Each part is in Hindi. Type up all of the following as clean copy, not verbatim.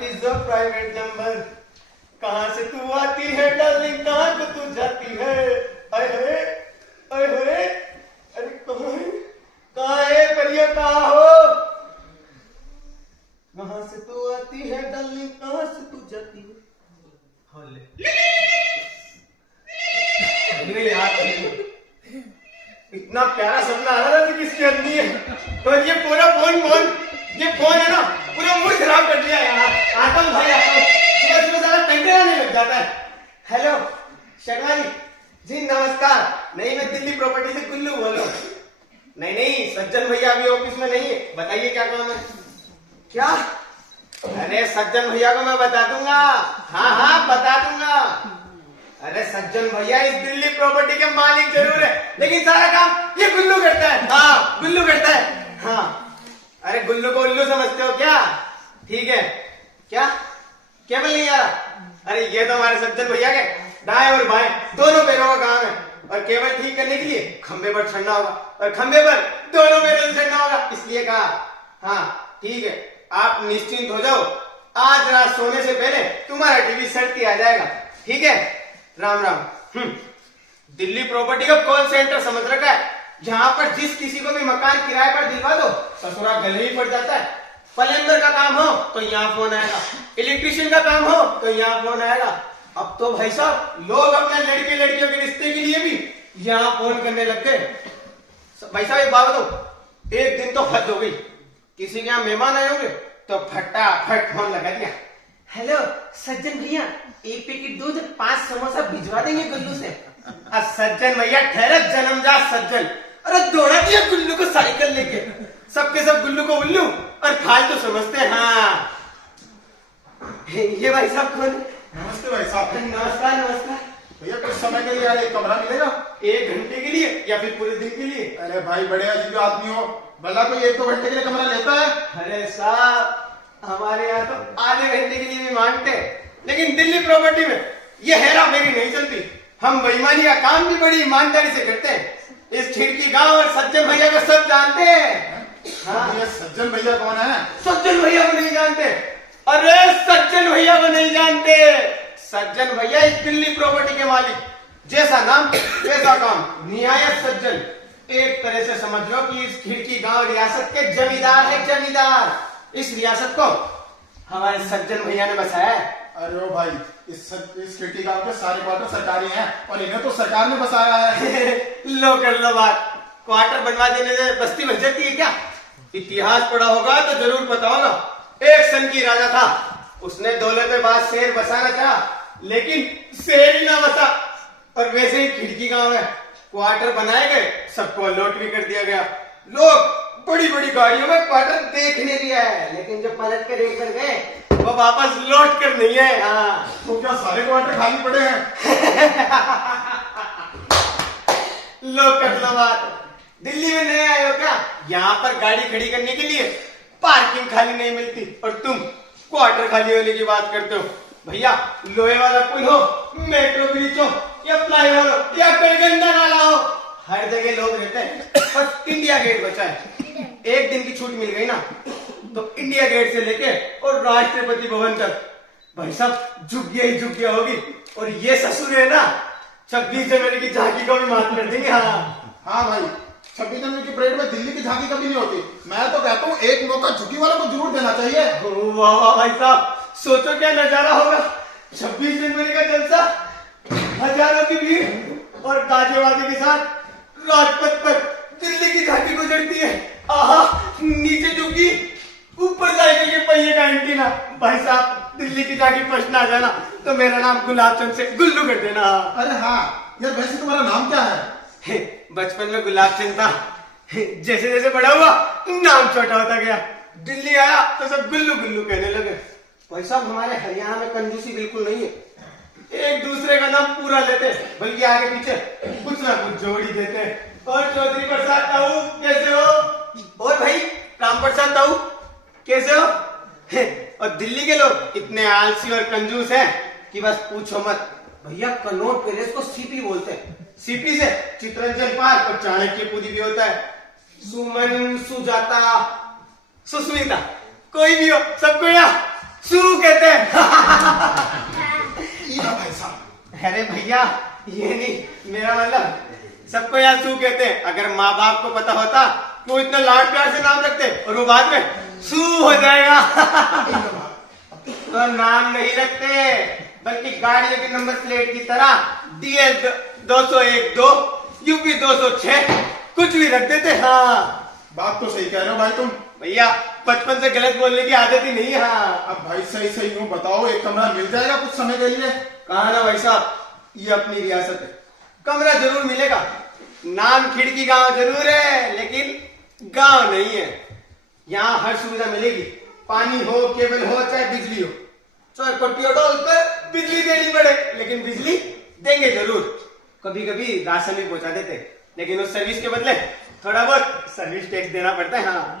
What is your private number? कहाँ से तू आती है डार्लिंग, कहाँ को तू जाती है? अरे अरे अरे कहाँ है परिया, कहाँ हो? कहाँ से तू आती है डार्लिंग, कहाँ से तू जाती है? इतना प्यारा सपना आ रहा था कि किसकी आदमी है, तो ये पूरा ये फोन है ना, पूरा मूड खराब कर दिया यार। आता हूँ भाई, आता हूँ। सुबह सुबह सारा टंटे आने लग जाता है। हेलो शर्मा जी नमस्कार। नहीं, मैं दिल्ली प्रॉपर्टी से कुल्लू बोल रहा हूँ। नहीं, सज्जन भैया अभी ऑफिस में नहीं है। बताइए क्या काम है? क्या? अरे सज्जन भैया को मैं बता दूंगा। हाँ बता दूंगा। अरे सज्जन भैया इस दिल्ली प्रॉपर्टी के मालिक जरूर है, लेकिन सारा काम ये गुल्लू करता है। हाँ, गुल्लू करता है। हाँ, अरे गुल्लू को उल्लू समझते हो क्या? ठीक है। क्या केबल नहीं आ रहा? अरे ये तो हमारे सज्जन भैया के दाएं और बाएं दोनों पैरों का काम है, और केबल ठीक करने के लिए खंबे पर चढ़ना होगा, और खंबे पर दोनों पैरों से चढ़ना होगा, इसलिए कहा। हाँ ठीक है, आप निश्चिंत हो जाओ। आज रात सोने से पहले तुम्हारा टीवी सड़ती आ जाएगा। ठीक है, राम राम। दिल्ली प्रॉपर्टी का कॉल सेंटर समझ रखा है, जहां पर जिस किसी को भी मकान किराए पर दिलवा दो ससुरा गले ही पड़ जाता है। प्लम्बर का काम हो तो यहाँ फोन आएगा, इलेक्ट्रिशियन का काम हो तो यहाँ फोन आएगा। अब तो भाई साहब लोग अपने लड़के लड़कियों के रिश्ते के लिए भी यहाँ फोन करने लग गए। भाई साहब एक बात बताओ, एक दिन तो हद हो गई, किसी के यहाँ मेहमान आए होंगे तो फटाफट फोन लगा दिया। हेलो सज्जन भैया, एक पैकेट दूध 5 समोसा भिजवा देंगे गुल्लू से। सज्जन भैया ठहरे, जन्मजात सज्जन। अरे दौड़ा दिया गुल्लू को साइकिल लेके। सबके सब गुल्लू को उल्लू और फालतू तो समझते हैं। हाँ ये भाई साहब कौन? नमस्ते भाई साहब। नमस्कार भैया कुछ समय के लिए यार एक कमरा मिलेगा? 1 घंटे के लिए या फिर पूरे दिन के लिए? अरे भाई बड़े अजीब आदमी हो, भला कोई 1-2 घंटे के लिए कमरा लेता है? अरे साहब हमारे यहाँ तो आधे घंटे के लिए भी मांगते, लेकिन दिल्ली प्रॉपर्टी में ये हेरा फेरी नहीं चलती। हम बेईमानी का काम भी बड़ी ईमानदारी से करते हैं। इस खिड़की गांव और सज्जन भैया को सब जानते हैं। हाँ, ये सज्जन भैया कौन है? सज्जन भैया को नहीं जानते? अरे सज्जन भैया को नहीं जानते? सज्जन भैया इस दिल्ली प्रॉपर्टी के मालिक, जैसा नाम वैसा काम, निहायत सज्जन। एक तरह से समझ लो कि इस खिड़की गांव रियासत के जमींदार है, जमींदार। इस रियासत को हमारे सज्जन भैया ने बसाया है। अरे ओ भाई, इस खिड़की गांव के सारे क्वार्टर सरकारी हैं, और इन्हें तो सरकार ने बसाया है। लो कर लो बात, क्वार्टर बनवा देने से बस्ती बन जाती है क्या? इतिहास पढ़ा होगा तो जरूर पता होगा। एक सन की राजा था, उसने दौलत के बाद शहर बसाना चाहा, लेकिन शहर ही ना बसा। और वैसे ही खिड़की गांव में क्वार्टर बनाए गए, सबको अलॉट भी कर दिया गया। लोग बड़ी बड़ी गाड़ियों में क्वार्टर देखने दिया है, लेकिन जब पलट कर एक कर गए वो वापस लौट कर नहीं है। हाँ, तो क्या सारे क्वार्टर खाली पड़े हैं? लो कर लो बात। दिल्ली में नए आए हो क्या? यहाँ पर गाड़ी खड़ी करने के लिए पार्किंग खाली नहीं मिलती, और तुम क्वार्टर खाली होने की बात करते हो। भैया लोहे वाला पुल हो, मेट्रो ब्रिज हो, या फ्लाईओवर हो, या कोई गंदा नाला हो, हर जगह लोग रहते हैं। बस इंडिया गेट बचा है। एक दिन की छूट मिल गई ना, तो इंडिया गेट से लेके और राष्ट्रपति भवन तक भाई साहब झुग्गिया होगी। और ये ससुर है ना, 26 जनवरी की झांकी को भी माफ कर देंगे। हाँ भाई, 26 जनवरी की परेड में दिल्ली की झांकी कभी नहीं होती। मैं तो कहता हूँ एक मौका झुग्गी वालों को जरूर देना चाहिए। वाह भाई साहब, सोचो क्या नजारा होगा। 26 जनवरी का जलसा, हजारों की भीड़ और गाजे वाजे के साथ राजपथ पर दिल्ली की झांकी गुजरती है। आहा, नीचे झुग्गी, ऊपर साइकिल के पहिए का एंटीना। भाई साहब दिल्ली की झांकी फर्स्ट आ जाना तो मेरा नाम गुलाब चंद से गुल्लू कर देना। अरे हाँ यार, वैसे तुम्हारा नाम क्या है? बचपन में गुलाब चंद था, जैसे जैसे बड़ा हुआ नाम छोटा होता गया। दिल्ली आया तो सब गुल्लू गुल्लू कहने लगे। भाई साहब हमारे हरियाणा में कंजूसी बिल्कुल नहीं है, एक दूसरे का नाम पूरा लेते, बल्कि आगे पीछे कुछ ना कुछ जोड़ी देते। और चौधरी प्रसाद ताऊ कैसे हो? और भाई राम प्रसाद ताऊ कैसे हो? और दिल्ली के लोग इतने आलसी और कंजूस हैं कि बस पूछो मत। भैया कनॉट पैलेस को सीपी बोलते हैं। सीपी से चित्रंजन पार्क और चाणक्यपुरी भी होता है। सुमन, सुजाता, सुस्मिता, कोई भी हो, सबको यहाँ सू कहते अरे भैया ये नहीं, मेरा मतलब सबको यहाँ सू कहते हैं। अगर माँ बाप को पता होता तो इतना लाड प्यार से नाम रखते और वो बाद में सू हो जाएगा। तो नाम नहीं रखते बल्कि गाड़ियों के नंबर प्लेट की तरह DL 201-2 UP 206 कुछ भी रख देते। हाँ बात तो सही कह रहे हो भाई तुम। भैया बचपन से गलत बोलने की आदत ही नहीं है। हाँ अब भाई सही सही यूं बताओ, एक कमरा मिल जाएगा कुछ समय के लिए? कहा ना भाई साहब, ये अपनी रियासत है, कमरा जरूर मिलेगा। नाम खिड़की गांव जरूर है लेकिन गांव नहीं है। यहाँ हर सुविधा मिलेगी, पानी हो, केबल हो, चाहे बिजली हो, चाहे पट्टियों डाल कर बिजली देनी पड़े लेकिन बिजली देंगे जरूर। कभी कभी राशन भी पहुंचा देते लेकिन उस सर्विस के बदले थोड़ा बहुत सर्विस टैक्स देना पड़ता है। हाँ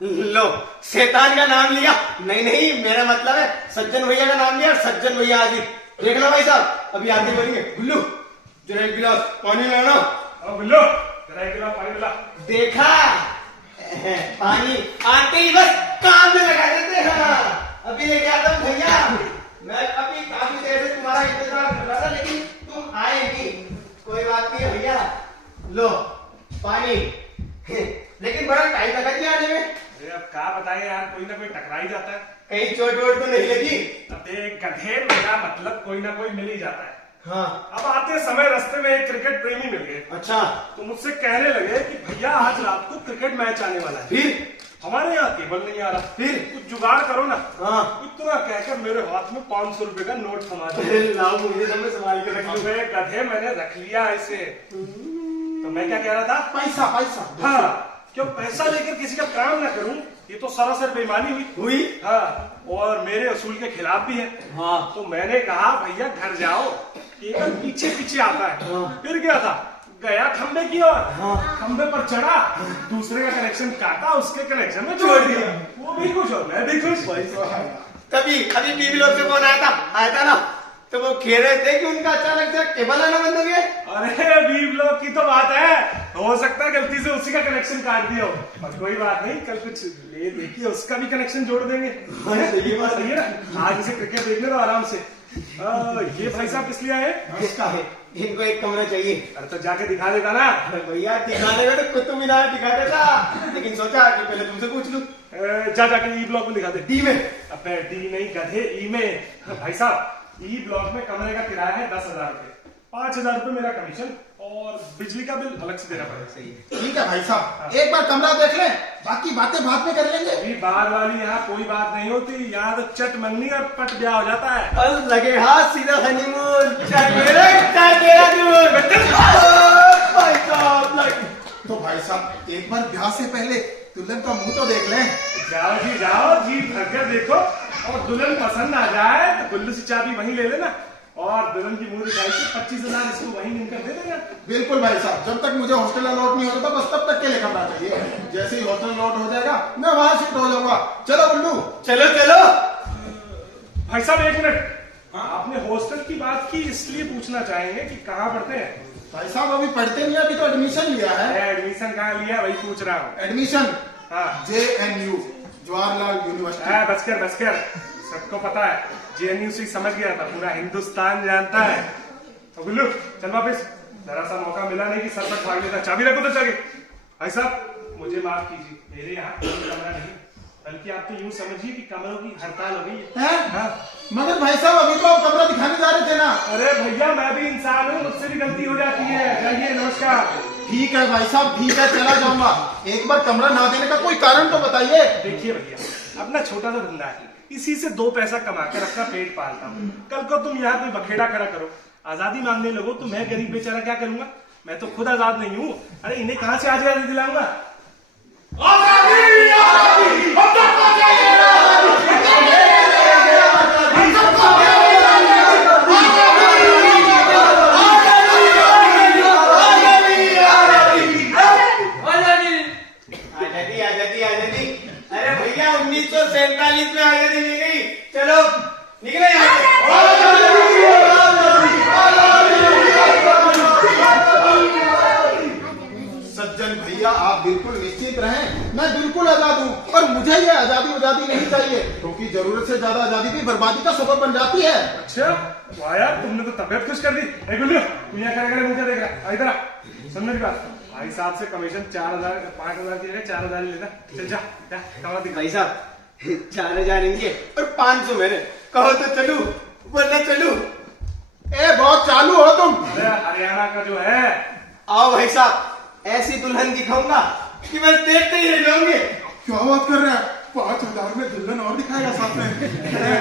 लो शैतान का नाम लिया। नहीं नहीं, मेरा मतलब है सज्जन भैया का नाम लिया और सज्जन भैया हाजिर। देख लो भाई साहब, अभी आगे बोलेंगे गुल्लू जरा एक गिलास पानी लाना। गुल्लू जरा एक गिलास पानी मिला। देखा पानी आते ही बस काम में लगा देते हैं। हाँ अभी लेके आता हूँ भैया। मैं अभी काफी देर से तुम्हारा इंतजार कर रहा था लेकिन तुम आए नहीं। कोई बात नहीं है भैया, लो पानी। लेकिन बड़ा टाइम लगा दिया आने में। अरे अब क्या बताएं यार, कोई ना कोई टकरा ही जाता है। कहीं चोट वोट तो नहीं लगी? अबे गधे, मेरा मतलब कोई ना कोई मिल ही जाता है। हाँ अब आते समय रास्ते में एक क्रिकेट प्रेमी मिल गए। अच्छा तो मुझसे कहने लगे कि भैया आज रात को क्रिकेट मैच आने वाला है, फिर हमारे यहाँ केबल नहीं आ रहा, फिर कुछ जुगाड़ करो ना। हाँ इतना कहकर मेरे हाथ में 500 रुपए का नोट थमा दिया। अरे लाओ मुझे तो मैं संभाल के रख लूं। अबे गधे, मैंने रख लिया इसे। तो मैं क्या कह रहा था? पैसा पैसा। हाँ, क्यों पैसा लेकर किसी का काम ना करूं, ये तो सरासर बेईमानी हुई। हाँ, और मेरे असूल के खिलाफ भी है। हाँ तो मैंने कहा भैया घर जाओ, केबल पीछे पीछे आता है। हाँ। फिर क्या था, गया खंबे की ओर, हाँ। खंबे पर चढ़ा, दूसरे का कनेक्शन काटा, उसके कनेक्शन में जोड़ दिया। वो भी खुश और मैं भी खुश। तभी अभी बीवी लोग से फोन आया था ना, तो वो कह रहे थे कि उनका अचानक से केबल आना बंद हो गया। अरे बीव लोग की तो बात है, हो सकता है गलती से उसी का कनेक्शन काट दिया हो, पर कोई बात नहीं, कल कुछ ले देखिए उसका भी कनेक्शन जोड़ देंगे। ये बात सही है ना। आज इसे क्रिकेट देखने दो आराम से। ये भाई साहब किस लिए आए? किसका है? इनको एक कमरा चाहिए। अरे तो जाके दिखा देगा ना। अरे भैया दिखाने में तो कुतुब मीनार दिखा देता, लेकिन सोचा कि पहले तुमसे पूछ लूं। जाके ई ब्लॉक में दिखा दे। डी में? अबे डी नहीं गधे, ई में। भाई साहब ई ब्लॉक में कमरे का किराया है 10,000 रुपए, 5,000 रुपए मेरा कमीशन और बिजली का बिल अलग से देना पड़ेगा। सही है। ठीक है भाई साहब, एक बार कमरा देख ले, बाकी बातें बाद में कर लेंगे। अभी बार वाली यहाँ कोई बात नहीं होती, यहाँ तो चट मंगनी और पट ब्याह हो जाता है। कल लगे हाथ सीधा हनीमून, चाय मेरे चाय तेरा दूर। भाई साहब तो भाई साहब एक बार ब्याह से पहले दुल्हन का मुंह तो देख लें। जाओ जी भर कर देखो, और दुल्हन पसंद आ जाए तो गुल्लू से चाबी वहीं ले लेना, और दुल्हन की मुंह दिखाई से 25,000 इसको वहीं मिलकर दे देगा। बिल्कुल भाई साहब, जब तक मुझे हॉस्टल अलॉट नहीं होता बस तब तक के लिए कमरा चाहिए। जैसे ही हॉस्टल अलॉट हो जाएगा मैं वहां शिफ्ट हो जाऊंगा। चलो गुल्लू। चलो चलो। भाई साहब एक मिनट, आपने हॉस्टल की बात की इसलिए पूछना चाहेंगे कि कहाँ पढ़ते हैं? भाई साहब अभी पढ़ते नहीं, अभी तो एडमिशन लिया है। एडमिशन कहाँ लिया वही पूछ रहा हूँ। एडमिशन हाँ JNU, जवाहरलाल यूनिवर्सिटी। बस कर, सबको पता है, JNU से समझ गया था, पूरा हिंदुस्तान जानता है। तो गुल्लू चल वापिस, जरा सा मौका मिला नहीं कि सर पर भाग लेता। चाबी रखो तो जाके। भाई साहब मुझे माफ कीजिए, मेरे यहाँ कोई कमरा नहीं, बल्कि आप तो यूं समझिए कि कमरों की हड़ताल हो गई है। हाँ? मगर भाई साहब अभी तो आप कमरा दिखाने जा रहे थे ना। अरे भैया मैं भी इंसान हूँ, मुझसे भी गलती हो जाती है। जाइए, नमस्कार। ठीक है भाई साहब, ठीक है, चला जाऊंगा। एक बार कमरा ना देने का कोई कारण तो बताइए। देखिए भैया, अपना छोटा सा धंधा है, इसी से 2 पैसा कमा कर अपना पेट पालता हूँ। कल को तुम यहाँ कोई बखेड़ा खड़ा करो, आजादी मांगने लगो, तो मैं गरीब बेचारा क्या करूंगा? मैं तो खुद आजाद नहीं हूँ। अरे इन्हें कहाँ से आजादी दिलाऊंगा? आजादी। अरे भैया 1947 में आजादी दी गई। चलो निकले यहाँ से। सज्जन भैया आप बिल्कुल निश्चित रहें, मैं बिल्कुल आजाद हूँ और मुझे ये आजादी नहीं से ज्यादा आजादी की बर्बादी का सबब बन जाती है। अच्छा वाह यार, तुमने तो तबियत खुश कर दी। ए गुल्लू, तू यहाँ क्या करे, मुझे देख रहा है? इधर आ, सुन मेरी बात। भाई साहब से कमीशन 4,000 5,000 की जगह 4,000 लेना। चल जा जा, कमा दिखा। भाई साहब 4,000 इनके और 500 मेरे, कहो तो चलू वरना चलू। ए बहुत चालू हो तुम। अरे हरियाणा का जो है, आओ भाई साहब, ऐसी दुल्हन दिखाऊंगा कि बस देखते ही रह जाओगे। क्या बात कर रहे हैं? 5,000 में दुल्हन और दिखाएगा साथ में?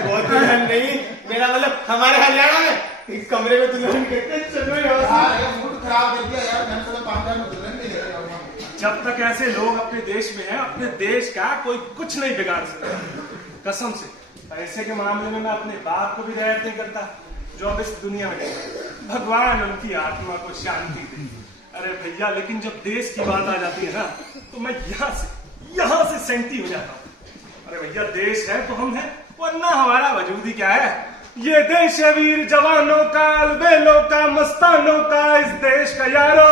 बहुत दुल्हन नहीं, मेरा मतलब हमारे हरियाणा में इस कमरे में दुल्हन कहते हैं। चलो यार ये मूड खराब कर दिया यार, मैंने सोचा 5,000 में दुल्हन नहीं लेके जाऊंगा। जब तक ऐसे लोग अपने देश में हैं, अपने देश का कोई कुछ नहीं बिगाड़ सकता। कसम से पैसे के मामले में मैं अपने बाप को भी रियायत नहीं करता, जो अब इस दुनिया में है। भगवान उनकी आत्मा को शांति दे। अरे भैया, लेकिन जब देश की बात आ जाती है ना, तो मैं यहाँ से सेंटी हो जाता हूँ। अरे भैया, देश है तो हम हैं, वरना हमारा वजूद ही क्या है? ये देश है वीर जवानों का, अलबेलों का, मस्तानों का। इस देश का यारो,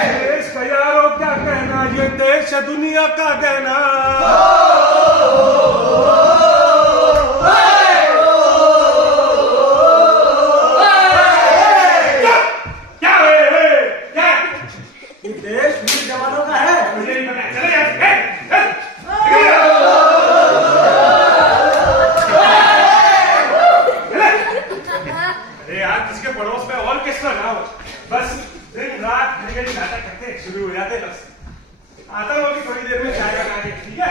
इस देश का यारो क्या कहना, ये देश है दुनिया का गहना। क्या ये देश वीर जवानों का है, मुझे नहीं पता। चले यार, अरे यार, किसके पड़ोस में ऑर्केस्ट्रा ना हो, बस दिन रात घड़ी नाटक करते शुरू हो जाते। बस आता हूँ अभी थोड़ी देर में, चाय बना के, ठीक है?